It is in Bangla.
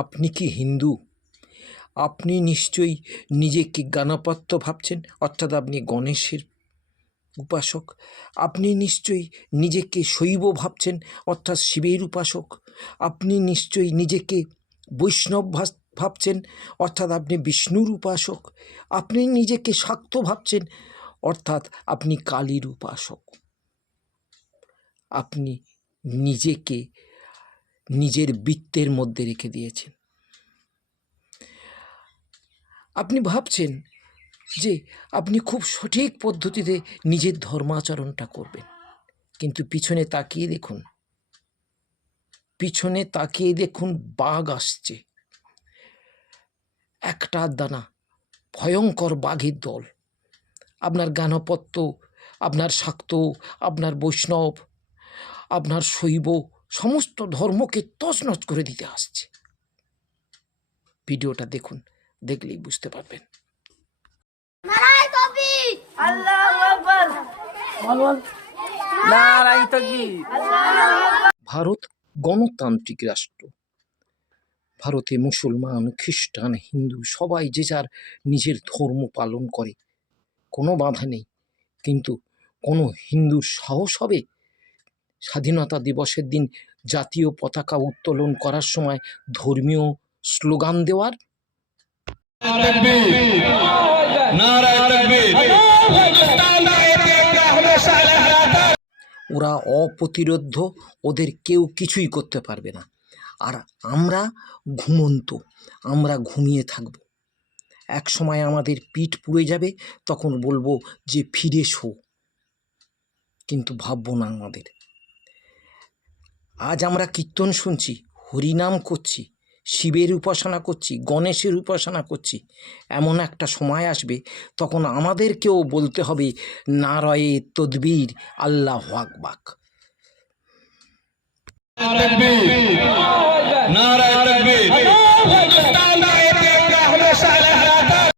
আপনি কি হিন্দু? আপনি নিশ্চয়ই নিজেকে গণপত্য ভাবছেন, অর্থাৎ আপনি গণেশের উপাসক। আপনি নিশ্চয়ই নিজেকে শৈব ভাবছেন, অর্থাৎ শিবের উপাসক। আপনি নিশ্চয়ই নিজেকে বৈষ্ণব ভাবছেন, অর্থাৎ আপনি বিষ্ণুর উপাসক। আপনি নিজেকে শাক্ত ভাবছেন, অর্থাৎ আপনি কালীর উপাসক। আপনি নিজেকে নিজের বৃত্তের মধ্যে রেখে দিয়েছেন। আপনি ভাবছেন যে আপনি খুব সঠিক পদ্ধতিতে নিজের ধর্মাচরণটা করবেন, কিন্তু পিছনে তাকিয়ে দেখুন, বাঘ আসছে, একটা দানা ভয়ঙ্কর বাঘের দল। আপনার গানপত্য, আপনার শাক্ত, আপনার বৈষ্ণব, আপনার শৈব সমস্ত ধর্মকে তছনছ করে দিতে আসছে। ভিডিওটা দেখুন, দেখলেই বুঝতে পারবেন। ভারত গণতান্ত্রিক রাষ্ট্র। ভারতে মুসলমান, খ্রিস্টান, হিন্দু সবাই যে যার নিজের ধর্ম পালন করে, কোনো বাধা নেই। কিন্তু কোনো হিন্দুর সাহস হবে স্বাধীনতা দিবসের দিন জাতীয় পতাকা উত্তোলন করার সময় ধর্মীয় স্লোগান দেওয়ার? ওরা অপ্রতিরোধ্য, ওদের কেউ কিছুই করতে পারবে না। আর আমরা ঘুমন্ত, আমরা ঘুমিয়ে থাকব। এক সময় আমাদের পিঠ পুড়ে যাবে, তখন বলবো যে ফিরে শো, কিন্তু ভাববো না আমাদের। আজ আমরা কীর্তন শুনছি, হরিনাম করছি, শিবের উপাসনা করছি, গণেশের উপাসনা করছি। এমন একটা সময় আসবে তখন আমাদেরকেও বলতে হবে নারায়ে তদবীর, আল্লাহু আকবার।